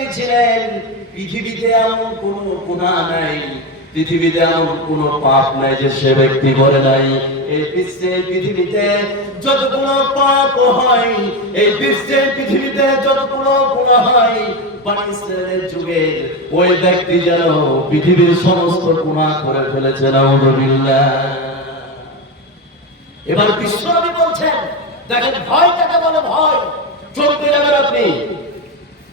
ব্যক্তি ছিলেন, পৃথিবীতে এমন কোনো গুনাহ নাই, পৃথিবীতে এমন কোনো পাপ নাই যে সে ব্যক্তি করে নাই। এই বিশ্বের পৃথিবীতে যতগুলো পাপ হয়, এই বিশ্বের পৃথিবীতে যতগুলো গুনাহ হয়, বনি ইসরাইলের যুগে ওই ব্যক্তি যেন পৃথিবীর সমস্ত গুনাহ করে ফেলেছে। নাউযুবিল্লাহ। এবার বিশ্বনবী বলছেন, দেখেন ভয় কাকে বলে, ভয় চলতে যাবেন আপনি।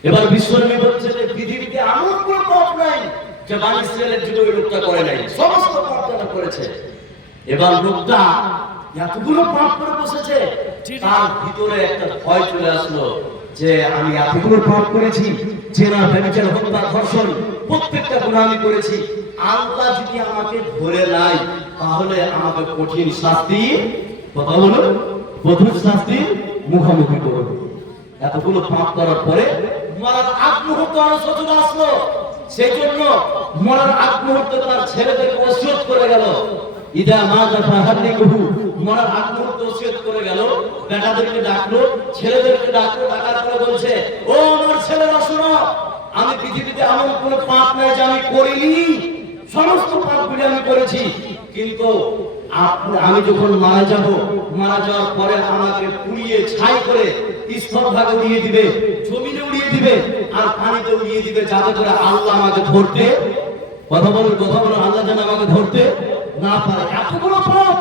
এবার বিশ্বনবী বলছেন যে পৃথিবীতে এমন কোনো পাপ নাই যে বনি ইসরাইলের যুগে ওই লোকটা করে নাই, সমস্ত পাপ তারা করেছে। এবার লোকটা এতগুলো পাপ করে বসেছে, তার ভিতরে একটা ভয় চলে আসলো যে আমি এতগুলো পাপ করেছি, জেনা, ব্যভিচার, হত্যা, ধর্ষণ, প্রত্যেকটা গুনাহ আমি করেছি। আল্লাহ যদি আমাকে ধরে নাই তাহলে আমাকে কঠিন শাস্তি, কথা বলো, কঠিন শাস্তি মুখোমুখি করবে। এতগুলো পাপ করার পরে মরার আগ মুহূর্তে আরো চলে আসলো। সেই জন্য মরার আগ মুহূর্তে তার ছেলেদেরকে ওসিয়ত করে গেল, ইদা মা জাফাহালিকুহু, মরার আগ মুহূর্তে ওসিয়ত করে গেল, বেটাদেরকে ডাকলো, ছেলেদেরকে ডাকলো, ডাকার পরে বলছে, ও আমার ছেলেরা শোনো, আমি পৃথিবীতে এমন কোন পাপ নাই যে আমি করিনি, সমস্ত পাপগুলি আমি করেছি। কিন্তু আমি যখন মারা যাব, মারা যাওয়ার পরে আমাকে পুড়িয়ে ছাই করে স্থলভাগে উড়িয়ে দিবে, জমিনে উড়িয়ে দিবে, আর পানিতে উড়িয়ে দিবে, যাতে করে আল্লাহ আমাকে ধরতে, কথা বলুন, কথা বলুন, আল্লাহ যেন আমাকে ধরতে না পারে। এতগুলো পাপ,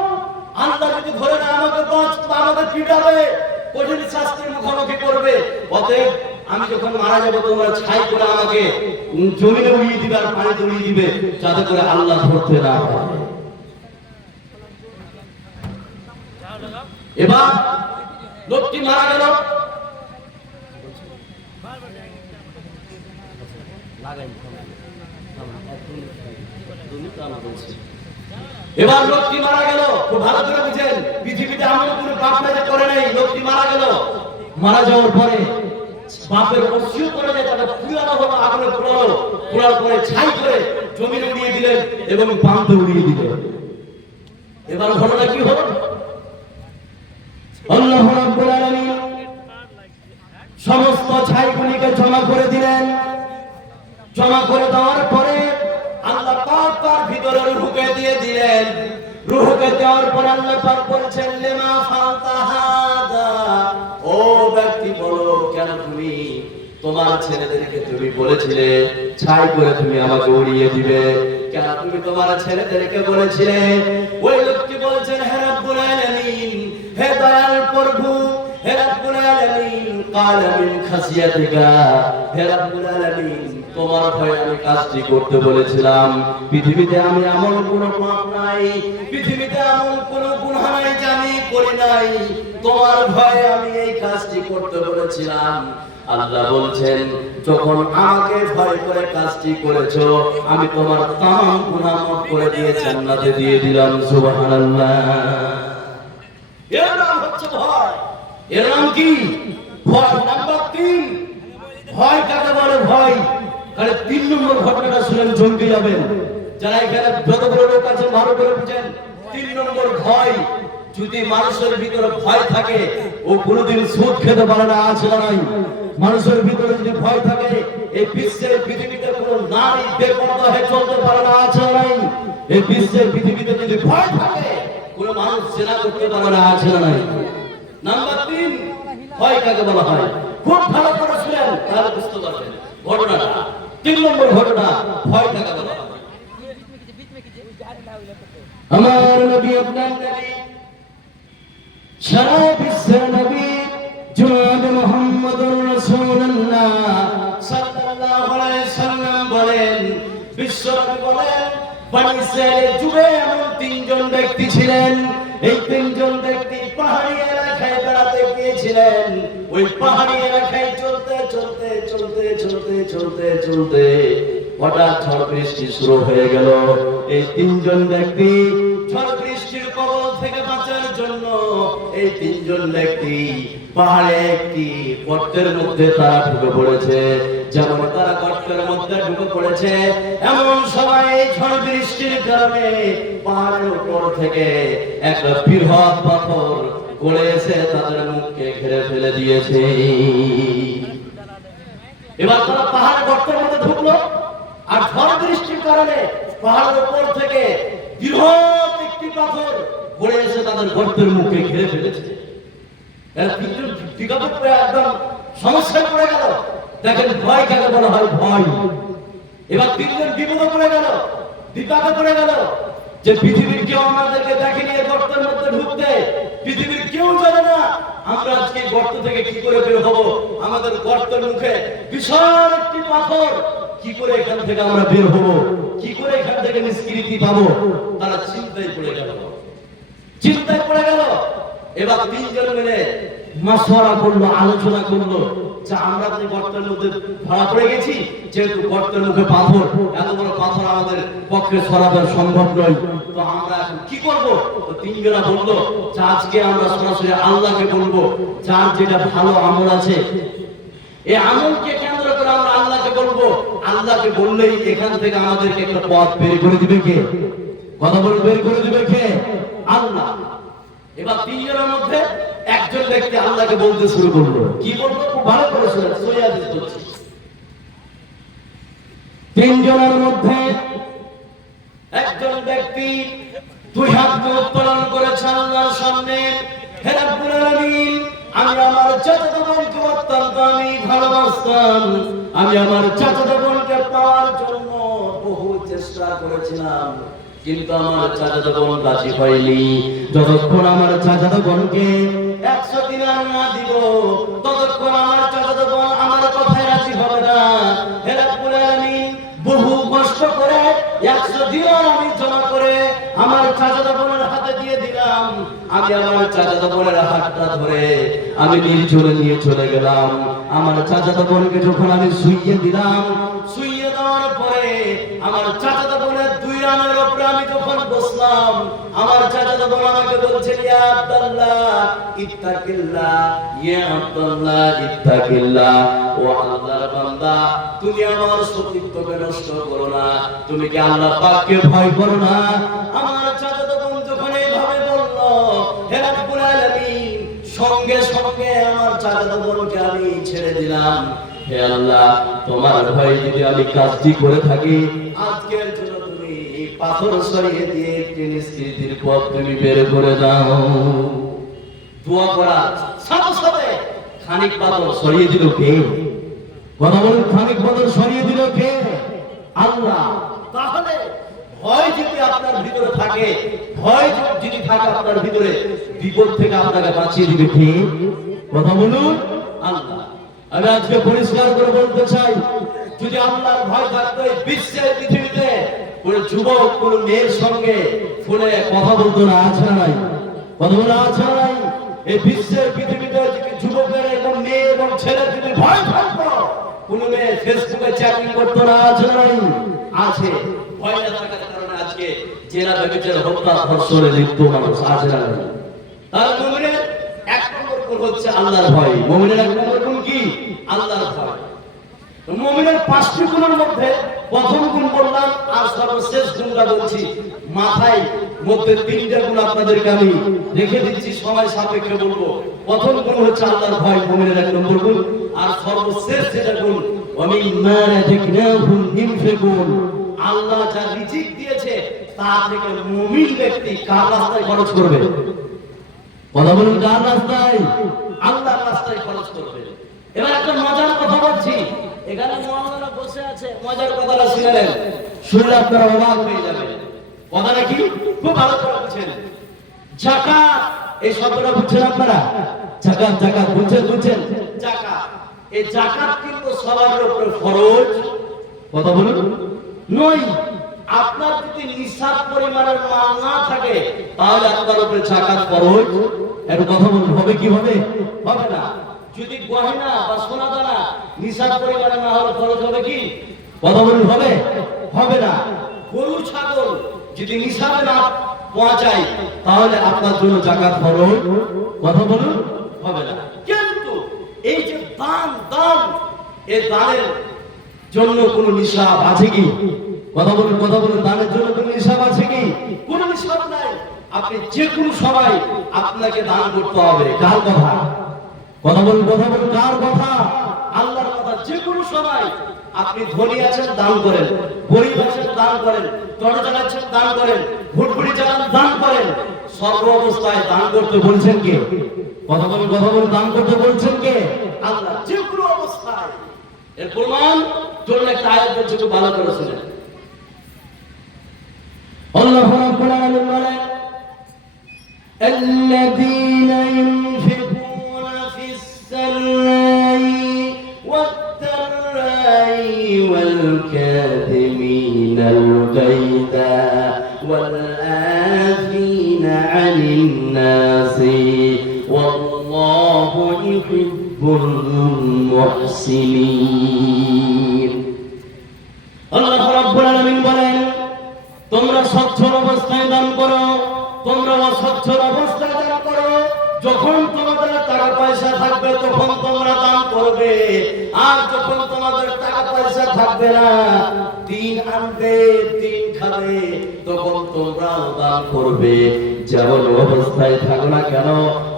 আল্লাহ যদি ধরে না আমাকে আমাকে পিটাবে, কঠিন শাস্তির মুখোমুখি করবে। অতএব আমি যখন মারা যাব তোমরা ছাই করে আমাকে জমিনে উড়িয়ে দিবে আর পানিতে উড়িয়ে দিবে, যাতে করে আল্লাহ ধরতে না পারে। এবার লোকটি মারা গেল, এবার লোকটি মারা গেল। খুব ভালো করে বুঝেন, পৃথিবীতে এমন কোনো পাপ নাই যে করে নাই। লোকটি মারা গেল, মারা যাওয়ার পরে বাপের ওসিয়ত করে যে তাকে পুরানো হলো, আগুনে পোড়ালো, পোড়ার পরে ছাই করে জমিনে উড়িয়ে দিলেন এবং পানিতে উড়িয়ে দিলেন। এবার ঘটনা কি হলো? আল্লাহ রাব্বুল আলামিন সমস্ত ছাইগুলিকে জমা করে দিলেন। জমা করে দেওয়ার পরে আল্লাহ পাক তার ভিতরে রূহকে দিয়ে দিলেন। রূহকে দেওয়ার পর আল্লাহ পাক বলছেন, লিমা ফালতা হাদা, ও ব্যক্তি বলো, কেন তুমি তোমার ছেলেদেরকে তুমি বলেছিলে ছাই করে তুমি আমাকে উড়িয়ে দিবে, কেন তুমি তোমার ছেলেদেরকে বলেছিলে? ওই লোকটি বলছেন, হে রব্বুল আলামিন, হে দয়াল প্রভু, হে রব্বুল আলামিন, ক্বালা মিন খাসিয়াতিকা, হে রব্বুল আলামিন, তোমার ভয়ে আমি কাজটি করতে বলেছিলাম। পৃথিবীতে আমি এমন কোনো পাপ নাই, পৃথিবীতে এমন কোনো গুনাহ নাই যে আমি করি নাই, তোমার ভয়ে আমি এই কাজটি করতে বলেছিলাম। আল্লাহ বলছেন, যখন আমাকে ভয় করে কাজটি করেছো, আমি তোমার তামাম গুনাহ মাফ করে দিয়ে জান্নাতে দিয়ে দিলাম। সুবহানাল্লাহ। এর নাম হচ্ছে ভয়। এর নাম কি? ভয়। নাম্বার 3, ভয় কাকে বলে? ভয়। আরে 3 নম্বর ঘটনাটা শুনেন, চমকে যাবেন। যারা এখানে যত বড় লোক আছেন ভালো করে বুঝেন। 3 নম্বর ভয়। যদি মানুষের ভিতরে ভয় থাকে, ও কোনোদিন সুদ খেতে পারে না, আছে না নাই? মানুষের ভিতরে যদি ভয় থাকে, এই বিশ্বের পৃথিবীতে কোনো নারী বেপরদা হয়ে চলতে পারে না, আছে না নাই? এই বিশ্বের পৃথিবীতে যদি ভয় থাকে, কোনো মানুষ জেনা করতে পারে না, আছে না নাই? নাম্বার 3, ভয় কাকে বলা হয়? খুব ভালো করে শুনেন, তাহলে বুঝতে পারবেন ঘটনাটা। 3 নম্বর ঘটনা, ভয় কাকে বলা হয়? আমার নবী, আপনার নবী, সারা বিশ্বের নবী জনাব মুহাম্মদুর রাসূলুল্লাহ সাল্লাল্লাহু আলাইহি সাল্লাম বলেন, বিশ্বনবী বলেন, বনি ইসরাইলের যুগে এমন 3 জন ব্যক্তি ছিলেন। এই 3 জন ব্যক্তি পাহাড়ি এলাকায় বেড়াতে গিয়েছিলেন। ওই পাহাড়ি এলাকায় চলতে চলতে চলতে চলতে চলতে চলতে হঠাৎ ঝড় বৃষ্টি শুরু হয়ে গেল। এই 3 জন ব্যক্তি ঝড় বৃষ্টির কবল থেকে বাঁচার জন্য, এই 3 জন ব্যক্তি পাহাড়ে একটি গর্তের মধ্যে তারা ঢুকে পড়েছে। যেমন তারা গর্তের মধ্যে ঢুকে পড়েছে, এমন সময় ঝড় বৃষ্টির কারণে পাহাড়ের উপর থেকে একটা বৃহৎ পাথর গড়ে এসে তাদের মুখকে ঘিরে ফেলে দিয়েছে। এবার তারা পাহাড় গর্তের মুখে ঘিরে ফেলেছে। এরা তিনজন বিপদে পড়ে একদম সমস্যায় পড়ে গেল। দেখেন ভয় কাকে বলা হয়, ভয়। এবার তিনজন বিপদে পড়ে গেল, বিপদে পড়ে গেল যে পৃথিবীর কেউ আমাদেরকে দেখেনি এই গর্তের মধ্যে ঢুকতে, পৃথিবীর কেউ জানে না আমরা আজকে গর্ত থেকে কি করে বের হব। আমাদের গর্তের মুখে বিশাল একটি পাথর, কি করে এখান থেকে আমরা বের হব, কি করে এখান থেকে নিষ্কৃতি পাবো। তারা চিন্তায় পড়ে গেল, চিন্তায় পড়ে গেল। এবার তিনজন মিলে মাশওয়ারা করলো, আলোচনা করলো যে আমরা তো গর্তের মধ্যে ধরা পড়ে গেছি, যেহেতু গর্তের মুখে পাথর, এত বড় পাথর আমাদের পক্ষে সরানো সম্ভব নয়, তো আমরা এখন কি করব। তো তিনজনা বললো যে আজকে আমরা সরাসরি আল্লাহকে বলবো, যার যেটা ভালো আমল আছে এই আমলকে কেন্দ্র করে আমরা আল্লাহকে বলবো। আল্লাহকে বললেই এখান থেকে আমাদেরকে একটা পথ বের করে দিবে কে? কথা বলে বের করে দিবে কে? আল্লাহ। এবার তিনজনের মধ্যে একজন ব্যক্তি আল্লাহকে বলতে শুরু করলো। কি বললো? খুব ভালো করে শুনেন, সহিহ হাদিস বলছি। তিনজনের মধ্যে একজন ব্যক্তি দুই হাতকে উত্তোলন করেছে আল্লাহর সামনে। হে রাব্বুল আলামিন, আমি আমার চাচাতো বোনকে অত্যন্ত আমি ভালোবাসতাম। আমি আমার চাচাতো বোনকে পাওয়ার জন্য বহু চেষ্টা করেছিলাম, কিন্তু আমার চাচাতো বোন রাজি হয়নি। যতক্ষণ আমার চাচাতো বোনকে 100 দিনার না দিব, ততক্ষণ আমার চাচাতো বোন আমার কথায় রাজি হবে না। হে রাব্বুল আলামিন, বহু কষ্ট করে 100 দিনার আমি জমা করে আমার চাচাতো বোনের হাতে দিয়ে দিলাম। আমি আমার চাচাতো বোনের হাতটা ধরে আমি নির্ঝরে নিয়ে চলে গেলাম। আমার চাচাতো বোনকে যখন আমি শুইয়ে দিলাম, শুইয়ে দেওয়ার পরে আমার চাচাতো বোনের 2 রানের উপরে আমি যখন বসলাম, আমার চাচাতো বোন আমাকে বলছে, ইয়া আব্দুল্লাহ ইত্তাকিল্লাহ, ইয়া আব্দুল্লাহ ইত্তাকিল্লাহ। ও আল্লাহর বান্দা, তুমি আমার সতীত্বকে নষ্ট করো না, তুমি কি আল্লাহ পাককে ভয় করো না? আমার চাচাতো বোন যখন এইভাবে বলল, হে রাব্বুল আলামিন, সঙ্গে সঙ্গে আমার চাচাতো বোনকে আমি ছেড়ে দিলাম। হে আল্লাহ, তোমার ভয় যদি আমি কাজটি করে থাকি, আজকের জন্য তুমি পাথর সরিয়ে দিয়ে একটি নিষ্কৃতির পথ তুমি বের করে দাও। দোয়া করা সাথে সাথে খানিক পাথর সরিয়ে দিল কে? কথা বলুন, খানিক পাথর সরিয়ে দিল কে? আল্লাহ। তাহলে ভয় যদি আপনার ভিতরে থাকে, ভয় যদি থাকে আপনার ভিতরে, বিপদ থেকে আপনাকে বাঁচিয়ে দিবে কে? কথা বলুন, আল্লাহ। আমি আজকে পরিষ্কার করে বলতে চাই, যদি আল্লাহর ভয় থাকতো এই বিশ্বের পৃথিবীতে কোন যুবক কোন মেয়ের সঙ্গে ফোনে কথা বলতো না, আছে না নাই? কথা বলে আছে না নাই? এই বিশ্বের পৃথিবীতে যদি যুবকের এবং মেয়ে এবং ছেলের যদি ভয় থাকতো, কোন মেয়ে ফেসবুকে চ্যাটিং করতো না, আছে না নাই? আছে। ভয় না থাকার কারণে আজকে জেলা ব্যবচার হত্যা ধর্ষণে লিপ্ত মানুষ, আছে না নাই? তার মুমিনের 1 নম্বর গুণ হচ্ছে আল্লাহর ভয়। মুমিনের 1 নম্বর গুণ কি? আল্লাহর ভয়। মুমিনের 5টি গুণের মধ্যে প্রথম গুণ বললাম, আর সর্বশেষ গুণটা বলছি। মাথায় মধ্যে 3টে গুণ আপনাদেরকে আমি রেখে দিচ্ছি, সময় সাপেক্ষে বলবো। প্রথম গুণ হচ্ছে আল্লাহর ভয়, মুমিনের 1 নম্বর গুণ। আর সর্বশেষ যেটা গুণ, ওয়ামিম্মা রাযাকনাহুম ইনফিকুন, আল্লাহ যা রিজিক দিয়েছে তা থেকে মুমিন ব্যক্তি কার রাস্তায় খরচ করবে? কথা বলুন, কার রাস্তায়? আল্লাহর রাস্তায় খরচ করবে। এবার একটা মজার কথা বলছি, এখানে মুআল্লারা বসে আছে, মজার কথাটা শুনলেন, শুনলে আপনারা অবাক হয়ে যাবেন। কথাটা কি? খুব ভালো করে বুঝেন। যাকাত, এই শব্দটা বুঝছেন আপনারা? যাকাত, যাকাত বুঝছেন? বুঝছেন যাকাত? এই যাকাত কিন্তু সবার উপরে ফরজ। কথা বলুন, নয়। আপনার যদি নিসাব পরিমাণের মাল না থাকে, তাহলে আপনার উপরে যাকাত ফরজ। এর কথা বলুন, হবে কি হবে? হবে না। যদি গয়না বা সোনা দানা নিসাব পরিমাণে না হলে খরচ হবে কি? কথা বলুন, হবে? হবে না। গরু ছাগল যদি নিসাবে না পৌঁছায়, তাহলে আপনার জন্য যাকাত ফরজ। কথা বলুন, হবে না। কিন্তু এই যে দান, দান, এই দানের জন্য কোনো নিসাব আছে কি? কথা বলুন, কথা বলুন, দানের জন্য কোনো নিসাব আছে কি? কোনো নিসাব নাই। আপনি যে কোনো সময় আপনাকে দান করতে হবে। কার কথা? কথা বলুন, কথা বলুন, কার কথা? আল্লাহর কথা। যে কোনো সময় আপনি ধনী আছেন, দান করেন। গরিব আছেন, দান করেন। টোটো চালাচ্ছেন, দান করেন। ভুটভুটি চালান, দান করেন। সর্ব অবস্থায় দান করতে বলছেন কে? কথা বলে দান করতে বলছেন কে? আল্লাহ। যে কোনো অবস্থায়। এর প্রমাণ জন্য একটা আয়াত বলছে, একটু ভালো করে শুনেন। আল্লাহ রাব্বুল আলামিন বলেন, الذين ينفقون في السراء والضراء والكاظمين الغيظ والعافين عن الناس والله يحب المحسنين। আল্লাহ রাব্বুল আলামিন বলেন, তোমরা সচ্ছল অবস্থায় দান করো, তোমরা অসচ্ছল অবস্থায় দান করো। যখন তোমাদের টাকা পয়সা থাকবে তখন তোমরা দান করবে, আর যখন তোমাদের টাকা পয়সা থাকবে না, দিন আনবে দিন খাবে, তখন তোমরাও দান করবে। যেমন অবস্থায় থাকো না কেন,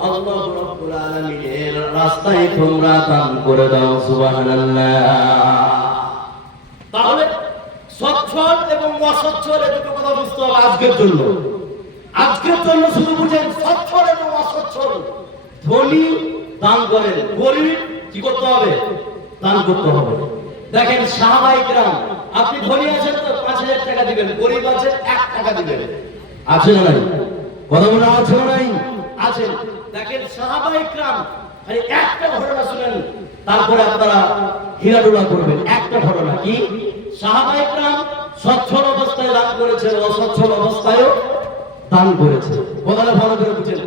আল্লাহ রাব্বুল আলামিনের রাস্তায় তোমরা দান করে দাও। সুবহানাল্লাহ। তাহলে সচ্ছল এবং অসচ্ছল এই দুটো কথা বুঝতে হবে আজকের জন্য। আজকের জন্য শুধু বুঝেন সচ্ছল এবং অসচ্ছল। ধনী দান করেন, গরিব কি করতে হবে? দান করতে হবে। দেখেন সাহাবায়ে কেরাম, আপনি ধনী আছেন তো 5000 টাকা দিবেন, গরিব আছেন 1 টাকা দিবেন। আছে না নাই? কথা বলে আছে না নাই? আছে। দেখেন সাহাবায়ে কেরাম, খালি একটা ঘটনা শুনেন, তারপরে আপনারা হিরাডোলা করবেন। একটা ঘটনা কি? সাহাবায়ে কেরাম সচ্ছল অবস্থায় দান করেছেন, অসচ্ছল অবস্থায়ও দান করেছে। কথাটা ভালো করে বুঝেন।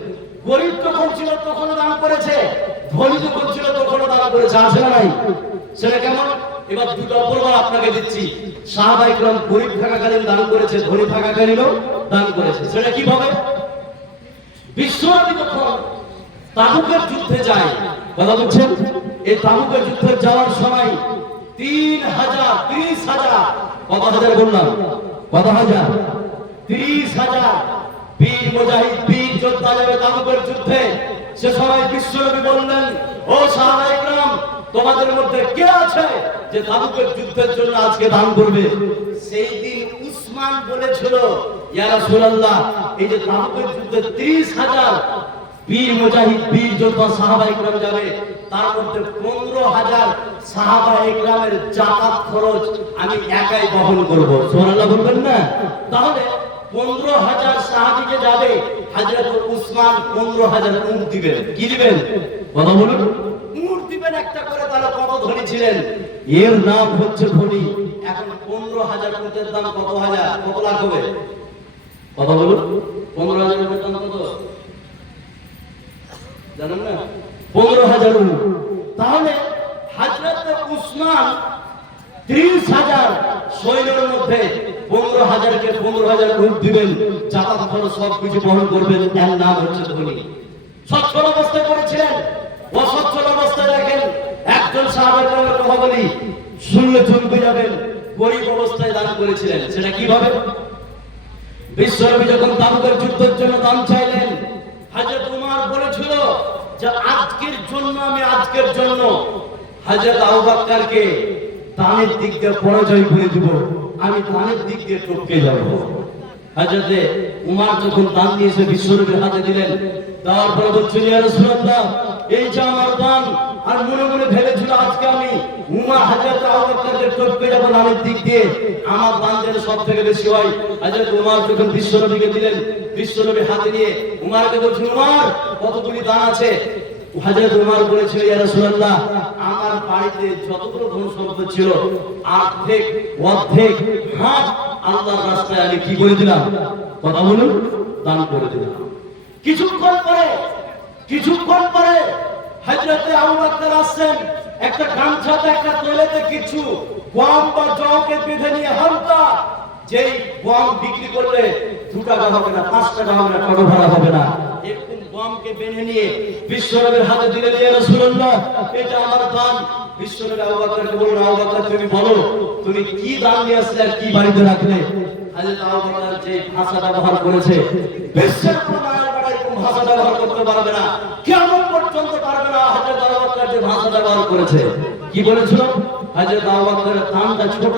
গরিব যখন ছিল তখনও দান করেছে, ধনী যখন ছিল তখনও দান করেছে। আছে না নাই? সেটা কেমন? এবার দুটো অপরবার আপনাকে দিচ্ছি। সাহাবায়ে কেরাম গরিব থাকাকালীন দান করেছে, ধনী থাকাকালীনও দান করেছে। সেটা কিভাবে? বিশ্বনবী যখন তাবুকের যুদ্ধে যায়, কথা বলছেন, এই তাবুকের যুদ্ধে যাওয়ার সময় 3000 কত হাজার বললাম? কত হাজার? 30,000 বীর মুজাহিদ, বীর যোদ্ধা যাবে তাবুকের যুদ্ধে। সে সময় বিশ্বনবী বললেন, ও সাহাবায়ে কেরাম, তোমাদের মধ্যে কে আছে যে তাবুকের যুদ্ধের জন্য আজকে দান করবে? সেই দিন উসমান বলেছিল, ইয়া রাসূলুল্লাহ, এই যে তাবুকের যুদ্ধে 30,000 বীর মুজাহিদ, বীর যোদ্ধা সাহাবায়ে কেরাম যাবে, তার মধ্যে 15,000 সাহাবায়ে কেরামের যাতায়াত খরচ আমি একাই বহন করব। সুবহানাল্লাহ বলবেন না? তাহলে 15,000 সাহাবীকে যাবে, হযরত উসমান 15,000 উট দিবেন। কি দিবেন? কথা বলুন। উট দিবেন একটা করে। তাহলে কত ধনী ছিলেন? এর নাম হচ্ছে ধনী। এখন 15,000 উটের দাম কত হাজার, কত লাখ হবে? কথা বলুন। 15,000 উটের দাম কত জানেন না? 15,000 উট। তাহলে হযরত উসমান 30,000 সৈন্যের মধ্যে 15,000কে 15,000 উট দিবেন, যাতায়াত খরচ সবকিছু বহন করবেন। এর নাম হচ্ছে ধনী। সচ্ছল অবস্থায় করেছিলেন। অসচ্ছল অবস্থায় দেখেন একজন সাহাবায়ে কেরামের কথা বলি, শুনলে চমকে যাবেন। গরিব অবস্থায় দান করেছিলেন। সেটা কিভাবে? বিশ্বনবী যখন তাবুকের যুদ্ধের জন্য দান চাইলেন, হযরত উমর বলেছিল যে আজকের জন্য হযরত আবু বকরকে দানের দিক দিয়ে পরাজয় করে দিব, আমি দানের দিক দিয়ে টপকে যাব। হযরত উমর যখন দান নিয়েছে বিশ্বনবীর হাতে দিলেন, দেওয়ার পরে বলছেন, ইয়া রাসূলুল্লাহ, এই যে আমার দান, আর মনে মনে ভেবেছিল আজকে আমি উমর হযরত আবু বকরকে টপকে যাব দানের দিক দিয়ে, আমার দান যেন সবথেকে বেশি হয়। হযরত উমর যখন বিশ্বনবীকে দিলেন, বিশ্বনবী হাতে নিয়ে উমরকে বলছেন, উমর, কতগুলি দান আছে? হযরত উমর বলেছিল, ইয়া রাসূলুল্লাহ, আমার বাড়িতে যতগুলো ধন সম্পদ ছিল অর্ধেক হাত আল্লাহর রাস্তায় আমি কি করে দিলাম? কথা বলুন, দান করে দিলাম। কিছুক্ষণ পরে হযরত আবু বকর আসছেন, একটা গামছাতে একটা তৈলেতে কিছু গম বা জওকে বেঁধে নিয়ে, হালকা যেই গম বিক্রি করলে 2 টাকা হবে না, 5 টাকা হবে না, টোটো ভাড়া হবে না, এরকম গমকে বেঁধে নিয়ে বিশ্বনবীর হাতে দিলেন, ইয়া রাসূলুল্লাহ, এটা আমার দান। বিশ্বনবী আবু বকরকে বললেন, আবু বকর, তুমি বলো তুমি কি দান নিয়ে আসলে আর কি বাড়িতে রাখলে? হযরত আবু বকর যে ভাষা ব্যবহার করেছে, বিশ্বের কোনো মায়ের বাড়ি এরকম ভাষা ব্যবহার করতে পারবে না, কিয়ামত পর্যন্ত পারবে না। হযরত আবু বকর যে ভাষা ব্যবহার করেছে, কি বলেছিল? হযরত আবু বকরের কানটা ছোট,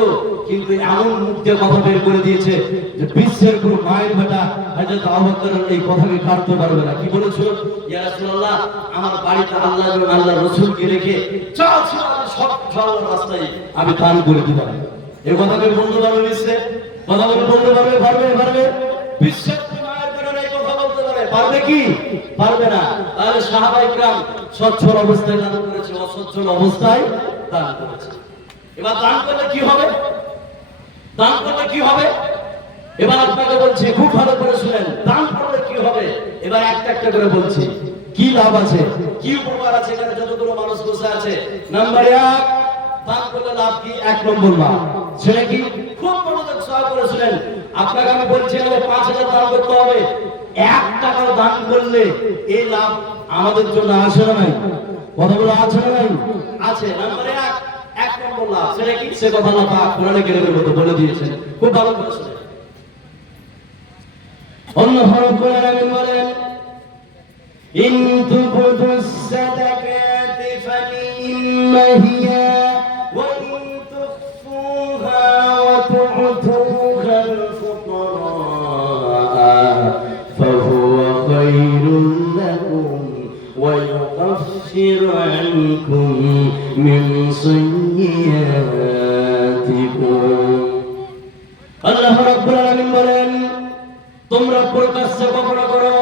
কিন্তু এমন মুখ দিয়ে কথা বের করে দিয়েছে যে বিশ্বের কোনো মায়ের বেটা হযরত আবু বকরের এই কথাকে কাটতে পারবে না। কি বলেছিল? ইয়া রাসূলুল্লাহ, আমার বাড়িতে আল্লাহ এবং আল্লাহর রাসূলকে রেখে যা ছিল আমি সব রাস্তায় আমি দান করে দিলাম। এই কথাকে বলতে পারবে বিশ্বে? কথা বলে বলতে পারবে? পারবে? বিশ্বের মায়ের বেটারা এই কথা বলতে পারবে কি? পারবে না। তাহলে সাহাবায়ে কিরাম সচ্ছল অবস্থায় দান করেছে, অসচ্ছল অবস্থায় দান করেছে। এবার দান করলে কি হবে? দান করলে কি হবে? এবার আপনাকে বলছি, খুব ভালো করে শুনেন, দান করলে কি হবে এবার একটা একটা করে বলছি। কি লাভ আছে, কি উপকার আছে এখানে যতগুলো মানুষ বসে আছে। নাম্বার 1, দান করলে লাভ কি? 1 নম্বর লাভ সেটা কি? খুব মনোযোগ সহকারে করে শুনেন। আপনাকে আমি বলছি না 5000 দান করতে হবে, 1 টাকা দান করলে এই লাভ আমাদের জন্য আছে না নাই? কথা বলে আছে না নাই? আছে। নাম্বার 1 নম্বর লাভ সেটা কি? সে কথা আল্লাহ পাক কোরআনে কারীমের মধ্যে বলে দিয়েছেন, খুব ভালো করে শুনেন। আল্লাহ রাব্বুল আলামিন বলেন, ইন তুবদুস সাদাকাতি ফানিম্মা হিয়া ওয়া ইন তুখফুহা ওয়া তু'তুহা আল-ফুকারা ফাহুয়া খায়রুল লাকুম ওয়া ইউকাফিরু আনকুম মিন সাইয়্যাতিকুম। আল্লাহ রাব্বুল আলামিন বলেন, তোমরা প্রকাশ্যে গোপনে করো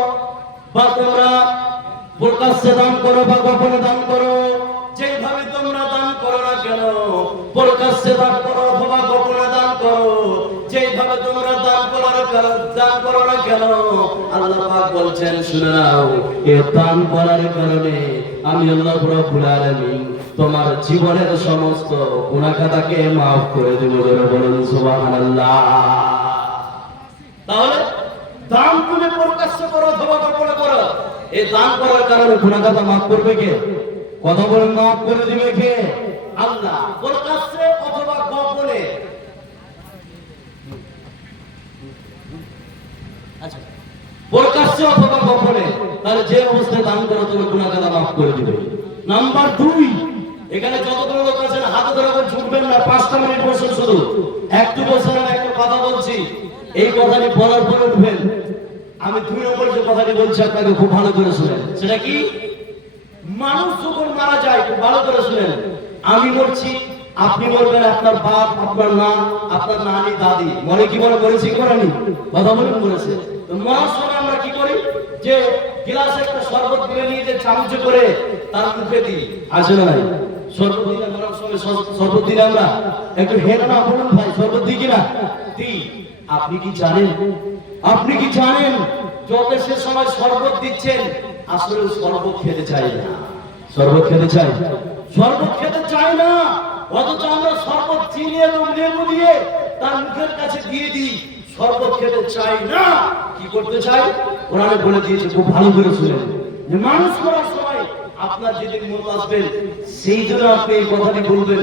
বা তোমরা প্রকাশ্যে দান করো বা গোপনে দান করো, যেভাবে তোমরা দান করো না কেন, প্রকাশ্যে দান করো অথবা গোপনে দান করো, যেভাবে তোমরা দান করো না কেন, আল্লাহ পাক বলছেন শুনে নাও, এই দান করার কারণে আমি আল্লাহ রাব্বুল আলামিন তোমার জীবনের সমস্ত গুনাহ খাতাকে maaf করে দেব। বলুন সুবহানাল্লাহ। তাহলে দান তুমি প্রকাশ্যে করো অথবা গোপনে করো, এই দান করার কারণে গুনাহ খাতা maaf করবে কে? কথা বলেন, maaf করে দিবে কে? আল্লাহ। প্রকাশ্যে অথবা গোপনে, আচ্ছা প্রকাশ্যে অথবা গোপনে, তাহলে যে অবস্থায় দান করো তুমি গুনাহ খাতা maaf করে দিবে। নাম্বার 2, এখানে যতগুলো লোক আছেন হাতে ধরে করে ছুটবেন না, 5টা মিনিট বসুন, শুধু একটু বসুন। আমি একটা কথা বলছি, এই কথাটি বলার পরে উঠবেন। আমি 2 নম্বর যে কথাটি বলছি আপনাকে খুব ভালো করে শুনেন। সেটা কি? মানুষ যখন মারা যায়, খুব ভালো করে শুনেন, আমি মরছি, আপনি মরবেন, আপনার বাপ, আপনার মা, আপনার নানি, দাদি মরে কি বলে? মরেছি কি মরেনি? কথা বলেন, মরেছে। তো মরার সময় আমরা কি করি? যে গ্লাসে একটা শরবত তুলে নিয়ে যে চামচে করে তার মুখে দিই, আসে না নাই? শরবত দিলে মরার সময় শরবত দিলে আমরা একটু হেনা না বলুন ভাই, শরবত দিই কিনা? দিই। আপনি কি জানেন যত সে সময় শরবত দিচ্ছেন আসলে শরবত খেতে চাই না, শরবত খেতে চাই না, অথচ আমরা শরবত চিনি এবং লেবু দিয়ে তার মুখের কাছে দিয়ে দিই, শরবত খেতে চাই না। কি করতে চাই? কোরআনে বলে দিয়েছে, খুব ভালো করে শুনেন, যে মানুষ মরার সময় আপনার যেদিন মত আসবেন সেই জন্য আপনি এই কথাটি বলবেন।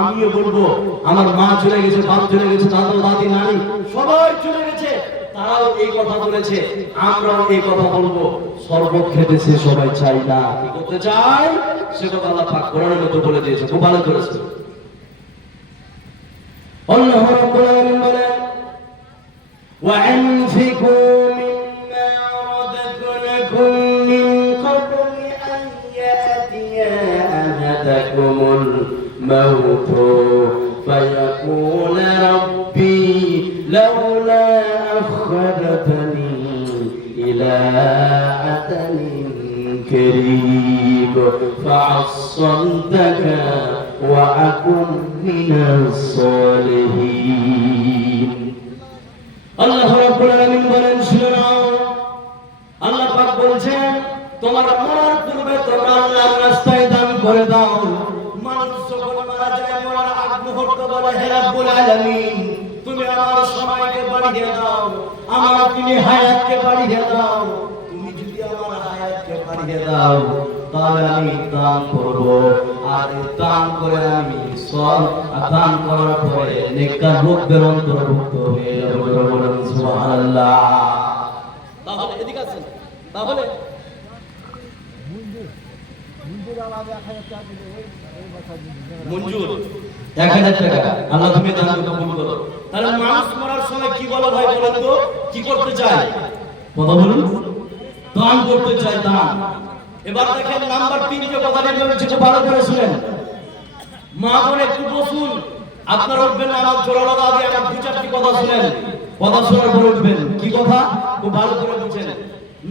আমিও বলবো, আমার মা চলে গেছে, বাপ চলে গেছে, দাদা দাদি নানি সবাই চলে গেছে, তারাও এই কথা বলেছে, আমরাও এই কথা বলবো, শরবত খেতে সে সবাই চাই না। কি করতে চাই? সে কথা আল্লাহ পাক কোরআনের মধ্যে বলে দিয়েছে, খুব ভালো করেছে। আল্লাহ রাব্বুল আলামিন বলেন, وأنفقوا مما رزقناكم من قبل أن يأتي أحدكم الموت فيقول ربي لولا أخرتني إلى أجل قريب فأصدق وأكن من الصالحين। আল্লাহ রাব্বুল আলামিন বলেন, শুনে নাও, আল্লাহ পাক বলছেন, তোমার মরার পূর্বে তোমরা আল্লাহর রাস্তায় দান করে দাও। মানুষ যখন মারা যায়, মরার আগ মুহূর্ত বলে, হে রাব্বুল আলামিন তুমি আমার সময়কে বাড়িয়ে দাও, আমার তুমি হায়াতকে বাড়িয়ে দাও। তুমি যদি আমার হায়াতকে বাড়িয়ে দাও তাহলে আমি দান করব, আর দান করে আমি দান করার পরে নেককার লোকদের অন্তর্ভুক্ত হয়ে যাব। বলুন সুবহানাল্লাহ। তাহলে এদিকে আসেন, তাহলে মঞ্জুর 1000 টাকা আল্লাহ তুমি দান কবুল করো। তাহলে মানুষ মরার সময় কি বলো ভাই বলেন তো, কি করতে চাই? কথা বলুন, দান করতে চাই, দান। এবার দেখেন নাম্বার 3 যে কথাটা বলছি খুব ভালো করে শুনেন। মা বোন একটু বসুন, আপনারা উঠবেন না, আমার জোরে লাগা দিয়ে আমার 2-4টি কথা শুনেন, কথা শোনার পরে উঠবেন। কি কথা খুব ভালো করে বুঝেন।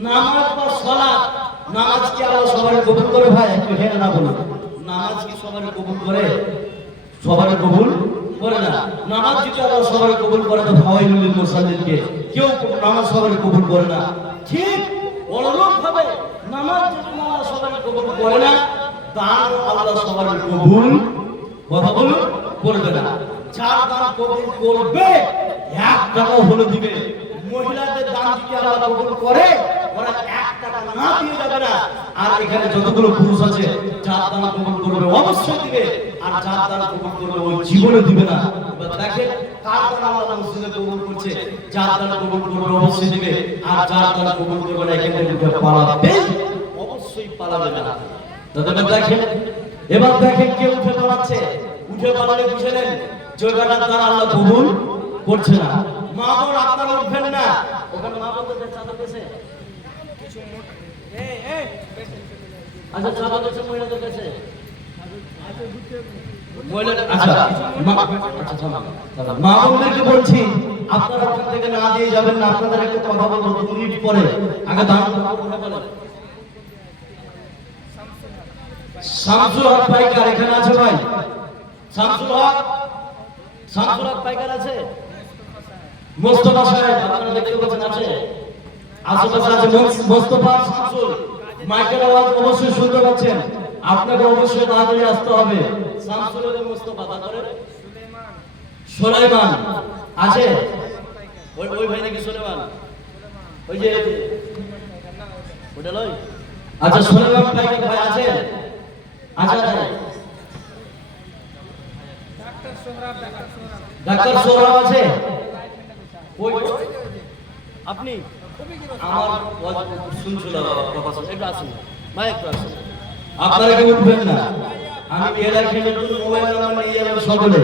নামাজ বা সালাত, নামাজ কি আল্লাহ সবার কবুল করে ভাই? একটু হ্যাঁ না বলুন। নামাজ কি সবার কবুল করে? সবার কবুল করে না। নামাজ যদি আল্লাহ সবার কবুল করে তো ফাওয়াইলুল লিল মুসাল্লিনকে কেউ নামাজ সবার কবুল করে না। ঠিক অনুরূপ ভাবে নামাজ যদি আল্লাহ সবার কবুল করে না, দান আল্লাহ সবার কবুল, কথা বলুন, করবে না। যার দান কবুল করবে 1 টাকাও হলে দিবে। মহিলাদের দান যদি আল্লাহ কবুল করে ওরা 1 টাকা না দিয়ে যাবে না। আর এখানে যতগুলো পুরুষ আছে যার দান কবুল করবে অবশ্যই দিবে, আর যার দান কবুল করবে ওই জীবনে দিবে না। এবার দেখেন কার দান আল্লাহ মুসলিমে কবুল করছে, যার দান কবুল করবে অবশ্যই দিবে, আর যার দান কবুল করবে না এখানে উঠে পালাবে, অবশ্যই পালাবে না। তবে দেখেন এবার দেখেন কে উঠে পালাচ্ছে। উঠে পালালে বুঝে নেন জয়গাটার দ্বারা আল্লাহ কবুল করছে না। মা বোন আপনারা উঠবেন না, ওখানে মা বোনদের চাঁদা পেছে কিছু আচ্ছা চাঁদা পেছে মহিলাদের কাছে মা বোনদেরকে বলছি আপনারা ওখান থেকে না দিয়ে যাবেন না। আপনাদের একটা কথা বলবো 2 মিনিট পরে, আগে দান বলেন। শামসুল হক পাইকার এখানে আছে ভাই? শামসুল হক, শামসুল হক পাইকার আছে? মোস্তফা সাহেব আপনারা দেখতে পাচ্ছেন আছে? আশেপাশে আছে মোস্তফা, শামসুল। মাইকের আওয়াজ অবশ্যই শুনতে পাচ্ছেন, আপনাকে অবশ্যই তাড়াতাড়ি আসতে হবে। শামসুল এবং মোস্তফা, তারপরে সুলাইমান আছে? ওই ভাই নাকি সুলাইমান? ওই যে ওটা লই। আচ্ছা সুলাইমান পাইকার ভাই আছে? আচ্ছা ডাক্তার সোহরাব আছে? আপনি আমার শুনছিল একটু আসুন ভাই, একটু আসুন। আপনারা কি উঠবেন না? আমি এলাকায় নতুন মোবাইল নাম্বার নিয়ে যাবেন সকলে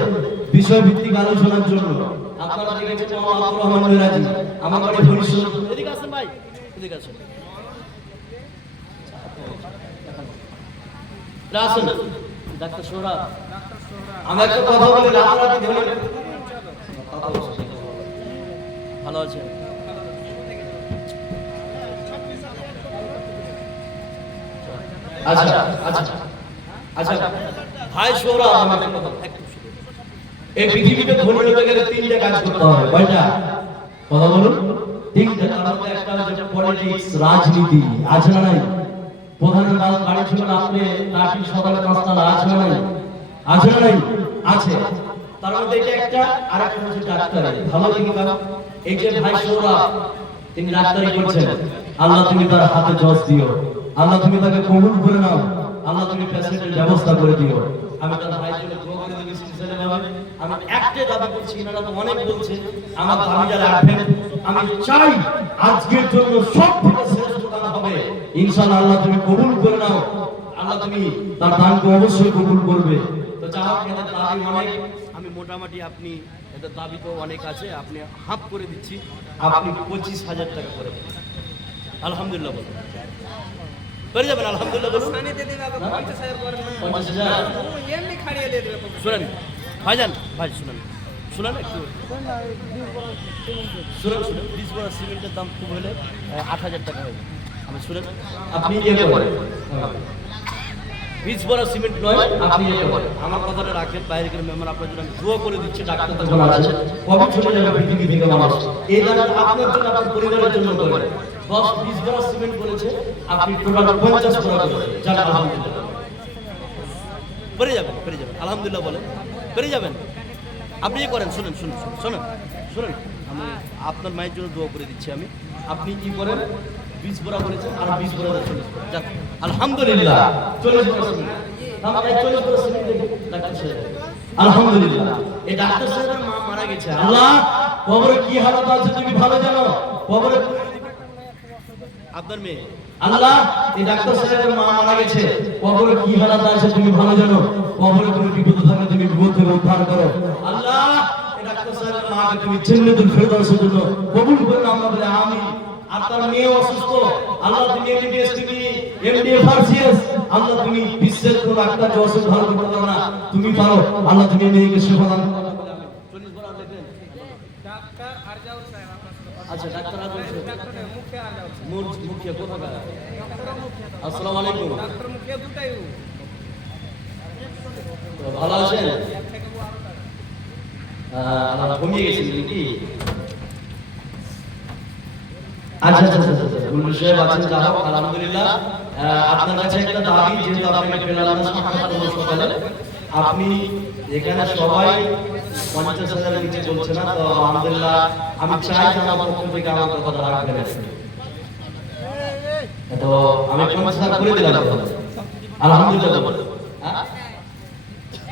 বিষয় ভিত্তিক আলোচনার জন্য। আপনারা দেখেছেন আমার আব্দুর রহমান মিরাজি, আমার বাড়ি ফরিদপুর। এদিকে আসেন ভাই, এদিকে আসেন, আসুন। ডাক্তার সোহরাব, আমি একটা কথা বলি, রাতারাতি ধরে ভালো আছে? আচ্ছা আচ্ছা আচ্ছা ভাই সোহরাব, আমাকে কথা একটু শুনুন। এই পৃথিবীতে ধনী হতে গেলে 3টে কাজ করতে হবে। কয়টা? কথা বলুন। 3টে। তার মধ্যে একটা হচ্ছে পলিটিক্স, রাজনীতি। আছে না নাই? প্রধানের বাড়ি ছিল না আপনি লাঠি সকালে 5তলা, আছে না নাই? আছে না নাই? আছে। তার মধ্যে এটা একটা, আর একটা হচ্ছে ডাক্তারি। ভালো দেখি কাজ। এই যে ভাই সোহরাব তিনি ডাক্তারি করছেন, আল্লাহ তুমি তার হাতে জজ দিও, আল্লাহ তুমি তাকে কবুল করে নাও, আল্লাহ তুমি পেশেন্টের ব্যবস্থা করে দিও। আমি তার ভাইয়ের জন্য দোয়া করে দেব সিলসিলাভাবে। আমি একটা দাবি করছি, এনারা তো অনেক বলছে, আমার দাবিটা রাখবেন। আমি চাই আজকের জন্য সবথেকে শ্রেষ্ঠ দান হবে ইনশাআল্লাহ। আল্লাহ তুমি কবুল করে নাও, আল্লাহ তুমি তার দানকে অবশ্যই কবুল করবে। তো যা হোক এদের দাবি অনেক, আমি মোটামুটি আপনি এদের দাবি তো অনেক আছে, আপনি হাফ করে দিচ্ছি, আপনি 25,000 টাকা করে দেবেন। আলহামদুলিল্লাহ বলুন, করে যাবেন? আলহামদুলিল্লাহ বলুন। 50,000 শুনেন ভাইজান, ভাই শুনেন, শুনেন একটু শুনেন, শুনেন। 20 বড় সিমেন্টের দাম খুব হলে 8,000 টাকা হবে। আমি শুনেন, আপনি ইয়ে করেন, 20 বড় সিমেন্ট নয়, আপনি ইয়ে করেন, আমার কথাটা রাখেন। বাইরে গেলে মেম্বার আপনার জন্য আমি দোয়া করে দিচ্ছি, ডাক্তার যখন আছে কবে চলে যাবে পৃথিবী থেকে মানুষ। এই দানটা আপনার জন্য, আপনার পরিবারের জন্য করেন। 10-20 বড় সিমেন্ট বলেছে, আপনি টোটাল 50 বড় করেন। যান আলহামদুলিল্লাহ, পেরে যাবেন, পেরে যাবেন। আলহামদুলিল্লাহ বলেন, পেরে যাবেন। আপনি কি করেন? শুনেন, শুনুন, শুনুন, শুনুন। আমি আপনার মায়ের জন্য দোয়া করে দিচ্ছি। আমি আপনি কি করেন? 20 বড়া বলেছেন, আর 20 বড়া 40 বড়া। যান আলহামদুলিল্লাহ, 40 বড়া সিমেন্ট। তাহলে 40 বড়া সিমেন্ট ডাক্তার সাহেব, আলহামদুলিল্লাহ। এই ডাক্তার সাহেবের মা মারা গেছে। আল্লাহ কবরে কি হালত আছে তুমি ভালো জানো। কবরে আপনার মেয়ে আল্লাহ এই ডাক্তার সাহেবের মা মারা গেছে, কবরে কি হালাত আছে তুমি ভালো জানো, কবরে কোনো বিপদ থাকলে তুমি বিপদ থেকে উদ্ধার করো। আল্লাহ এই ডাক্তার সাহেবের মাকে তুমি জান্নাতুল ফেরদাউসের জন্য কবুল করে নাও, আমরা বলি আমিন। আর তার মেয়ে অসুস্থ, আল্লাহ তুমি এমবিবিএস তুমি এমডি ফার্সিয়াস, আল্লাহ তুমি বিশ্বের কোন ডাক্তার যে অসুখ ভালো করতে পারো না, তুমি পারো, আল্লাহ তুমি মেয়েকে শিফা দান করো। ডাক্তার আরজাউল সাহেব আপনার সাথে আচ্ছা ডাক্তার আরজাউল সাহেব, ডাক্তারের মুখে আরজাউল সাহেব মুখিয়া কোথাকার? ডাক্তার মুখে আসসালামু আলাইকুম। ডাক্তার মুখে দুটাই ভালো আছেন? আমরা ঘুমিয়ে গেছি নাকি? আচ্ছা আচ্ছা আচ্ছা আচ্ছা, গুলশন সাহেব আছেন, যা হোক আলহামদুলিল্লাহ। আপনার কাছে একটা দাবি, যেহেতু আপনাকে পেলাম না সকালে, আপনি এখানে সবাই 50,000-এর নিচে চলছে না, তো আলহামদুলিল্লাহ আমি চাই যে আমার পক্ষ থেকে আমার কথা রাখবেন। তো আমি 50,000 করে দিলাম আলহামদুলিল্লাহ। হ্যাঁ